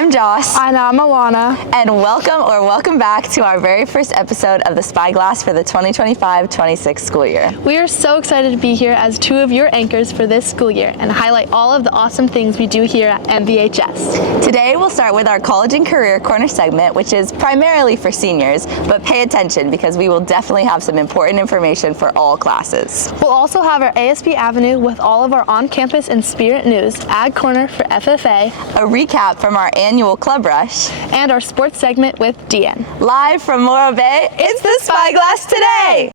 I'm Joss. And I'm Alana. And welcome back to our very first episode of the Spyglass for the 2025-26 school year. We are so excited to be here as two of your anchors for this school year and highlight all of the awesome things we do here at MVHS. Today we'll start with our College and Career Corner segment, which is primarily for seniors, but pay attention because we will definitely have some important information for all classes. We'll also have our ASB Avenue with all of our on-campus and spirit news, Ag Corner for FFA, a recap from our annual Club Rush, and our sports segment with Deanne. Live from Morro Bay, it's the Spyglass Today!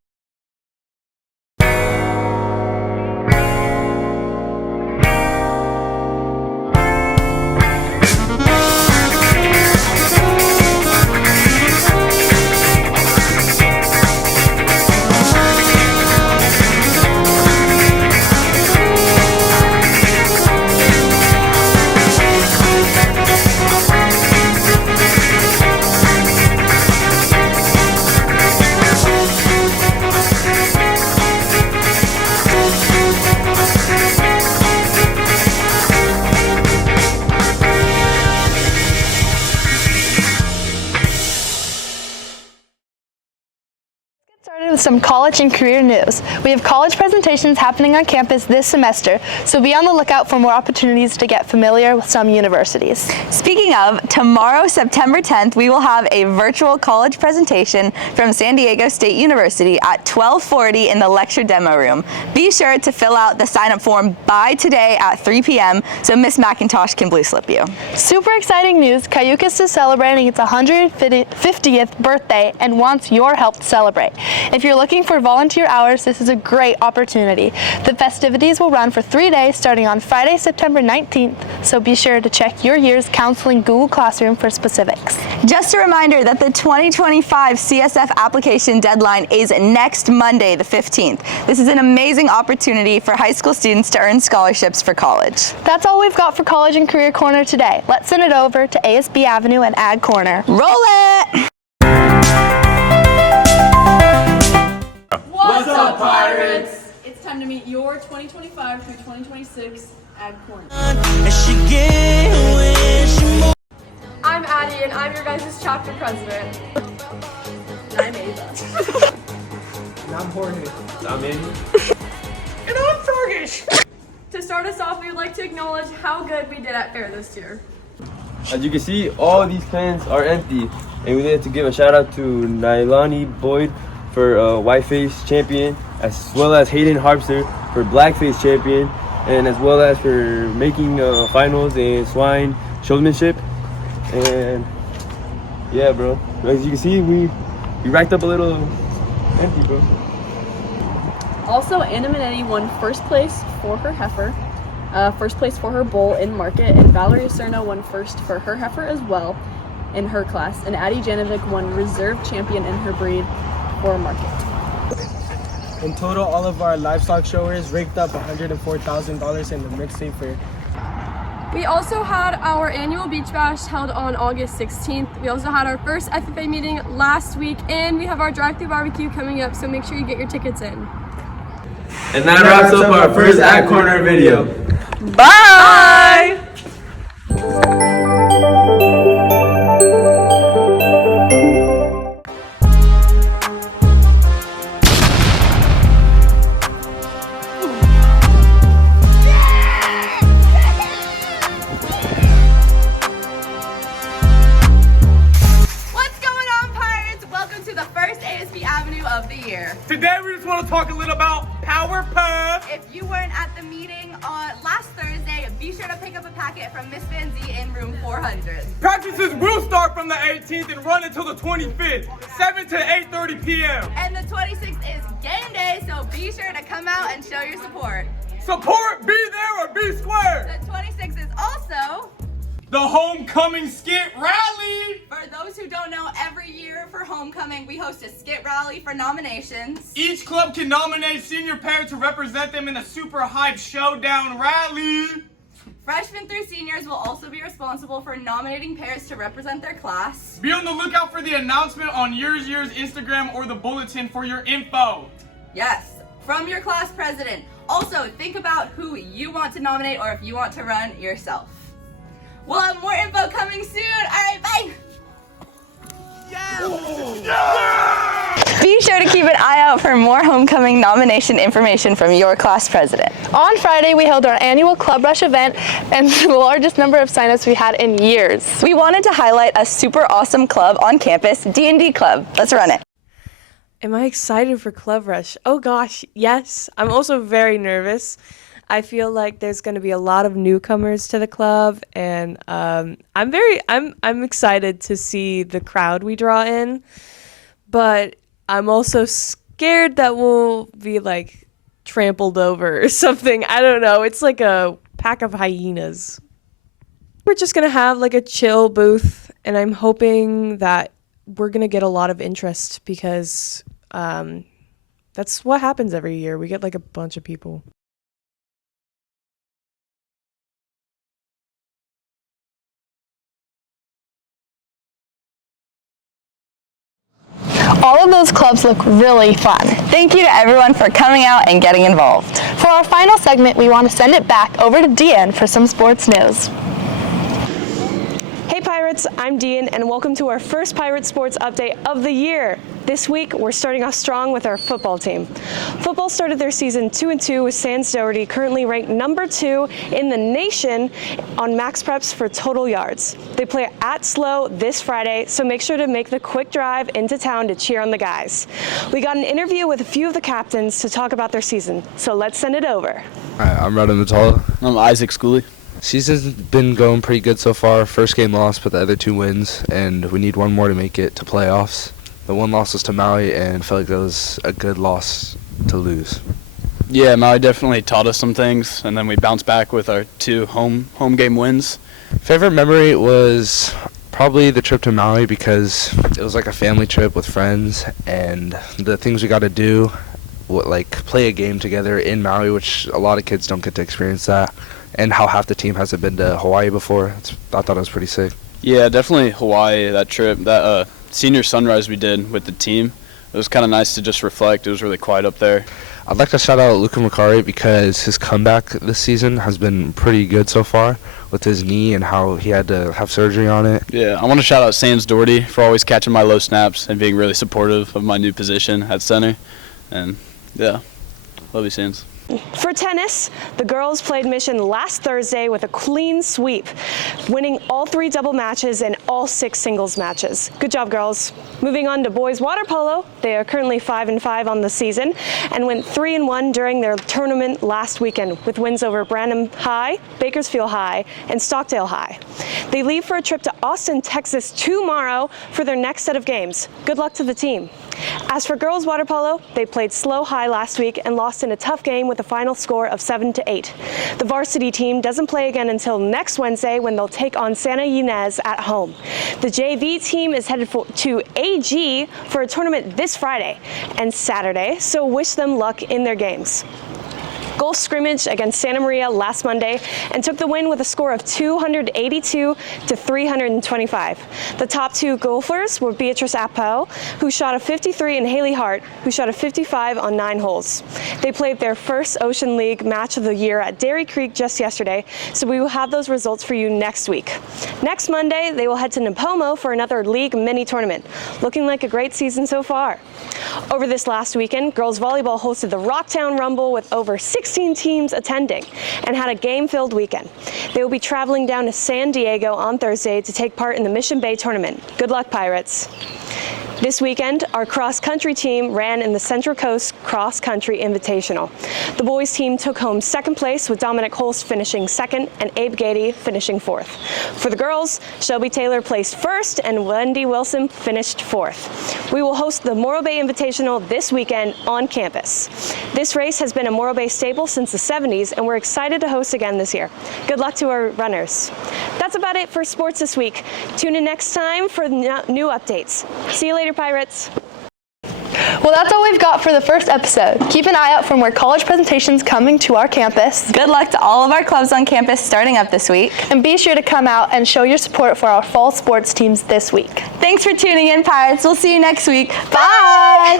Started with some college and career news. We have college presentations happening on campus this semester, so be on the lookout for more opportunities to get familiar with some universities. Speaking of, tomorrow, September 10th, we will have a virtual college presentation from San Diego State University at 12:40 in the lecture demo room. Be sure to fill out the sign-up form by today at 3 p.m. so Miss McIntosh can blue slip you. Super exciting news, Cayucas is celebrating its 150th birthday and wants your help to celebrate. If you're looking for volunteer hours, this is a great opportunity. The festivities will run for 3 days starting on Friday, September 19th, so be sure to check your year's counseling Google Classroom for specifics. Just a reminder that the 2025 CSF application deadline is next Monday, the 15th. This is an amazing opportunity for high school students to earn scholarships for college. That's all we've got for College and Career Corner today. Let's send it over to ASB Avenue and Ag Corner. Roll it! What's up, Pirates? It's time to meet your 2025 through 2026 Ag Corner. I'm Addie, and I'm your guys' chapter president. And I'm Ava. And I'm Jorge. I'm Andy. And I'm Fergus. To start us off, we would like to acknowledge how good we did at fair this year. As you can see, all these cans are empty, and we need to give a shout out to Nailani Boyd for whiteface champion, as well as Hayden Harpster for blackface champion, and as well as for making finals in swine showmanship. And yeah, bro, as you can see, we racked up a little empty, bro. Also, Anna Minetti won first place for her heifer, first place for her bull in market, and Valerie Cerno won first for her heifer as well in her class, and Addie Janovic won reserve champion in her breed for market. In total, all of our livestock showers raked up $104,000 in the mixtape fair. We also had our annual beach bash held on August 16th. We also had our first FFA meeting last week, and we have our drive-thru barbecue coming up, so make sure you get your tickets in. And that wraps up our first Ag Corner video. Bye! Of the year. Today we just want to talk a little about Powerpuff. If you weren't at the meeting on last Thursday, be sure to pick up a packet from Miss Van Z in room 400. Practices will start from the 18th and run until the 25th, 7 to 8:30 p.m. And the 26th is game day, so be sure to come out and show your support. Support, be there or be square. The 26th is also the homecoming skit rally. For those who don't know, every year for homecoming, we host a skit rally for nominations. Each club can nominate senior pair to represent them in a super hype showdown rally. Freshmen through seniors will also be responsible for nominating pairs to represent their class. Be on the lookout for the announcement on yours Instagram or the bulletin for your info. Yes, from your class president. Also, think about who you want to nominate or if you want to run yourself. We'll have more info coming soon. out for more homecoming nomination information from your class president. On Friday, we held our annual Club Rush event and the largest number of signups we had in years. We wanted to highlight a super awesome club on campus, D&D Club. Let's run it. Am I excited for Club Rush? Oh gosh, yes. I'm also very nervous. I feel like there's going to be a lot of newcomers to the club, and I'm excited to see the crowd we draw in. But I'm also scared that we'll be like trampled over or something. I don't know. It's like a pack of hyenas. We're just going to have like a chill booth, and I'm hoping that we're going to get a lot of interest because that's what happens every year. We get like a bunch of people. All of those clubs look really fun. Thank you to everyone for coming out and getting involved. For our final segment, we want to send it back over to Deanne for some sports news. Hey Pirates, I'm Dean and welcome to our first Pirate Sports update of the year. This week, we're starting off strong with our football team. Football started their season 2-2 with Sans Doherty currently ranked number 2 in the nation on max preps for total yards. They play at Slow this Friday, so make sure to make the quick drive into town to cheer on the guys. We got an interview with a few of the captains to talk about their season, so let's send it over. Hi, I'm Rada Matala. I'm Isaac Schooley. Season's been going pretty good so far. First game lost, but the other 2 wins, and we need one more to make it to playoffs. The one loss was to Maui, and I felt like that was a good loss to lose. Yeah, Maui definitely taught us some things, and then we bounced back with our 2 home game wins. Favorite memory was probably the trip to Maui because it was like a family trip with friends, and the things we got to do, like play a game together in Maui, which a lot of kids don't get to experience that, and how half the team hasn't been to Hawaii before. I thought it was pretty sick. Yeah, definitely Hawaii, that trip, that senior sunrise we did with the team. It was kind of nice to just reflect. It was really quiet up there. I'd like to shout out Luka Makari because his comeback this season has been pretty good so far with his knee and how he had to have surgery on it. Yeah, I want to shout out Sans Doherty for always catching my low snaps and being really supportive of my new position at center. And yeah, love you, Sans. For tennis, the girls played Mission last Thursday with a clean sweep, winning all 3 double matches and all 6 singles matches. Good job, girls. Moving on to boys water polo, they are currently 5-5 on the season and went 3-1 during their tournament last weekend with wins over Branham High, Bakersfield High, and Stockdale High. They leave for a trip to Austin, Texas tomorrow for their next set of games. Good luck to the team. As for girls water polo, they played Slow High last week and lost in a tough game with a final score of 7-8. The varsity team doesn't play again until next Wednesday when they'll take on Santa Ynez at home. The JV team is headed to AG for a tournament this Friday and Saturday, so wish them luck in their games. Golf scrimmage against Santa Maria last Monday and took the win with a score of 282 to 325. The top 2 golfers were Beatrice Apo, who shot a 53, and Haley Hart, who shot a 55 on 9 holes. They played their first Ocean League match of the year at Dairy Creek just yesterday, so we will have those results for you next week. Next Monday, they will head to Napomo for another league mini tournament. Looking like a great season so far. Over this last weekend, girls volleyball hosted the Rocktown Rumble with over 16 teams attending and had a game-filled weekend. They will be traveling down to San Diego on Thursday to take part in the Mission Bay tournament. Good luck, Pirates. This weekend, our cross-country team ran in the Central Coast Cross Country Invitational. The boys team took home 2nd place with Dominic Holst finishing 2nd and Abe Gady finishing 4th. For the girls, Shelby Taylor placed 1st and Wendy Wilson finished 4th. We will host the Morro Bay Invitational this weekend on campus. This race has been a Morro Bay staple since the 70s, and we're excited to host again this year. Good luck to our runners. That's about it for sports this week. Tune in next time for new updates. See you later, Pirates. Well, that's all we've got for the first episode. Keep an eye out for more college presentations coming to our campus. Good luck to all of our clubs on campus starting up this week. And be sure to come out and show your support for our fall sports teams this week. Thanks for tuning in, Pirates. We'll see you next week. Bye!